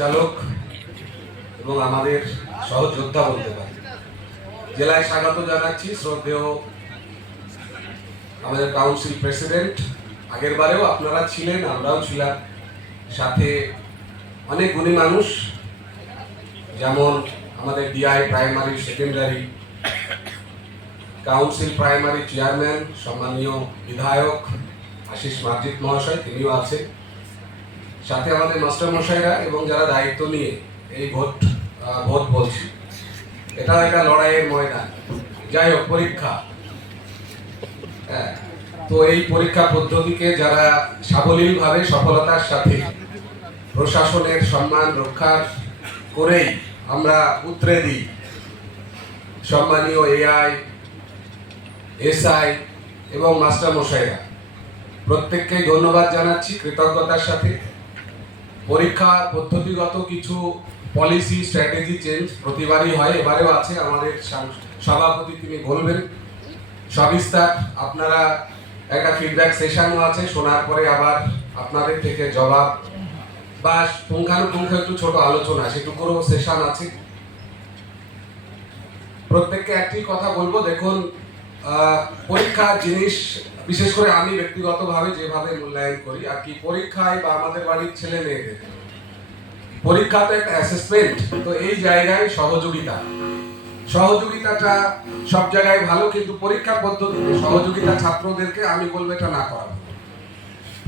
চালক এবং আমাদের সহযোদ্ধা বলতে পারি। জেলায় স্বাগত জানাচ্ছি, শ্রদ্ধেয় আমাদের কাউন্সিল প্রেসিডেন্ট আগের বারেও আপনারা ছিলেন, আমরাও ছিলাম। সাথে অনেক গুণী মানুষ, যেমন আমাদের DI primary secondary council primary chairman সম্মানীয় বিধায়ক আশিস মার্জিত মহাশয়, তিনিও আছেন। সাথে আমাদের মাস্টার মশাইরা এবং যারা দায়িত্ব নিয়ে এই ভোট ভোট বলছি। এটা একটা লড়াইয়ের ময়দান। যাই হোক পরীক্ষা। হ্যাঁ, তো এই পরীক্ষা পদ্ধতিকে যারা সাবলীলভাবে সফলতার সাথে প্রশাসনের সম্মান রক্ষা করেই আমরা উতরে দিই। সম্মানীয় এআই এসআই এবং মাস্টার মশাইরা প্রত্যেককে ধন্যবাদ জানাচ্ছি কৃতজ্ঞতার সাথে। পরীক্ষা পদ্ধতিগত কিছু পলিসি স্ট্র্যাটেজি চেঞ্জ প্রতিবারই হয়, এবারেও আছে। আমাদের সভাপতি তিনি বলবেন। সবিস্তার, আপনারা একটা ফিডব্যাক সেশনও আছে, শোনার পরে আবার আপনাদের থেকে জবাব বা পুঙ্খানুপুঙ্খ একটু ছোট আলোচনা, সেটুকুরও সেশন আছে। প্রত্যেককে একটি কথা বলব। দেখুন পরীক্ষা জিনিস, বিশেষ করে আমি ব্যক্তিগতভাবে যেভাবে মূল্যায়ন করি আর কি, পরীক্ষায় বা আমাদের বাড়ির ছেলে মেয়েদের পরীক্ষা তো একটা অ্যাসেসমেন্ট তো এই জায়গায় সহযোগিতা। সহযোগিতাটা সব জায়গায় ভালো, কিন্তু পরীক্ষা পদ্ধতিতে সহযোগিতা ছাত্রদেরকে আমি বলব এটা না করা।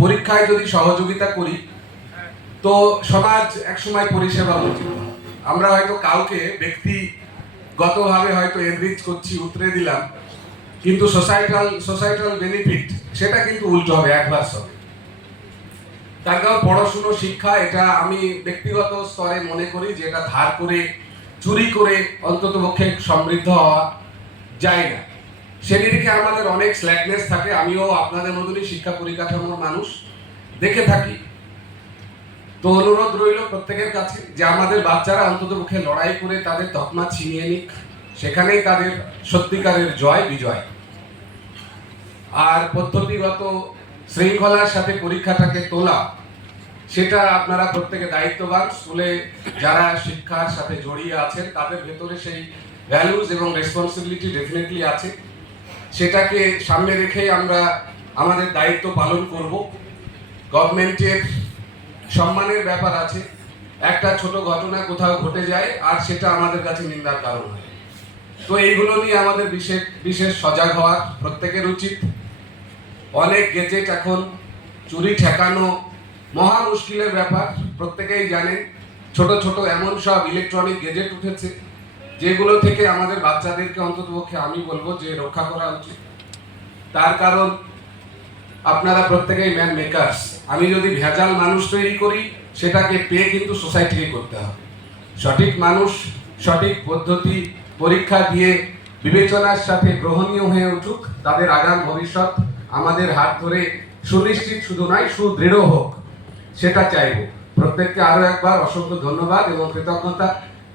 পরীক্ষায় যদি সহযোগিতা করি, তো সমাজ একসময় পরিষেবা বঞ্চিত আমরা হয়তো কাউকে ব্যক্তিগতভাবে হয়তো এনরিচ করছি, উতরে দিলাম কিন্তু সোসাইটাল সোসাইটাল বেনিফিট সেটা কিন্তু উল্টো হবে অ্যাডভার্স হবে। তার কারণ পড়াশুনো, শিক্ষা, এটা আমি ব্যক্তিগত স্তরে মনে করি যে এটা ধার করে, চুরি করে অন্তত পক্ষে সমৃদ্ধ হওয়া যায় না। সেদিকে আমাদের অনেক স্ল্যাকনেস থাকে, আমিও আপনাদের মতনই শিক্ষা পরিকাঠামোর মানুষ, দেখে থাকি। তো অনুরোধ রইল প্রত্যেকের কাছে যে আমাদের বাচ্চারা অন্তত পক্ষে লড়াই করে তাদের তকমা ছিনিয়ে নিক, সেখানেই তাদের সত্যিকারের জয়, বিজয়। আর পদ্ধতিগত শৃঙ্খলার সাথে পরীক্ষাটাকে তোলা, সেটা আপনারা প্রত্যেকে দায়িত্ববান। স্কুলে যারা শিক্ষার সাথে জড়িয়ে আছেন, তাদের ভেতরে সেই ভ্যালুজ এবং রেসপন্সিবিলিটি ডেফিনেটলি আছে। সেটাকে সামনে রেখেই আমরা আমাদের দায়িত্ব পালন করব। গভর্নমেন্টের সম্মানের ব্যাপার আছে। একটা ছোট ঘটনা কোথাও ঘটে যায়, আর সেটা আমাদের কাছে নিন্দার কারণ হয়। তো এইগুলো নিয়ে আমাদের বিশেষ বিশেষ সজাগ হওয়ার প্রত্যেকের উচিত। অনেক গেজেট এখন চুরি ঠেকানো মহা মুশকিলের ব্যাপার, প্রত্যেকেই জানেন ছোট ছোট এমন সব ইলেকট্রনিক গেজেট উঠেছে, যেগুলো থেকে আমাদের বাচ্চাদেরকে অন্ততপক্ষে আমি বলব যে রক্ষা করা উচিত। তার কারণ, আপনারা প্রত্যেকেই ম্যান মেকার্স আমি যদি ভেজাল মানুষ তৈরি করি, সেটাকে পে কিন্তু সোসাইটিকে করতে হবে। সঠিক মানুষ, সঠিক পদ্ধতি, পরীক্ষা দিয়ে বিবেচনার সাথে গ্রহণীয় হয়ে উঠুক, তাদের আগাম ভবিষ্যৎ আমাদের হাত ধরে সুনিশ্চিত শুধু নয়, সুদৃঢ় হোক, সেটা চাইব। প্রত্যেককে আরও একবার অসংখ্য ধন্যবাদ এবং কৃতজ্ঞতা।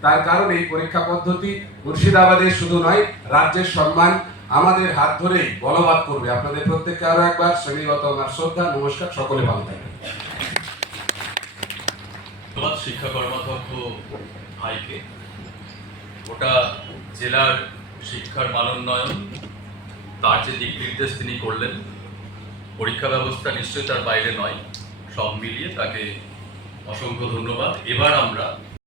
তার কারণ এই পরীক্ষা পদ্ধতি মুর্শিদাবাদের শুধু নয়, রাজ্যের সম্মান আমাদের হাত ধরেই বলবাদ করবে। আপনাদের প্রত্যেককে আরও একবার শ্রেণীগত আমার শ্রদ্ধা, নমস্কার, সকলে ভালো থাকবেন। ধন্যবাদ, শিক্ষা কর্মাধ্যক্ষ ভাইকে। ওটা জেলার শিক্ষার মানোন্নয়ন, তার যে দিক নির্দেশ তিনি করলেন পরীক্ষা ব্যবস্থা নিশ্চয়ই তার বাইরে নয়। সব মিলিয়ে তাকে অসংখ্য ধন্যবাদ। এবার আমরা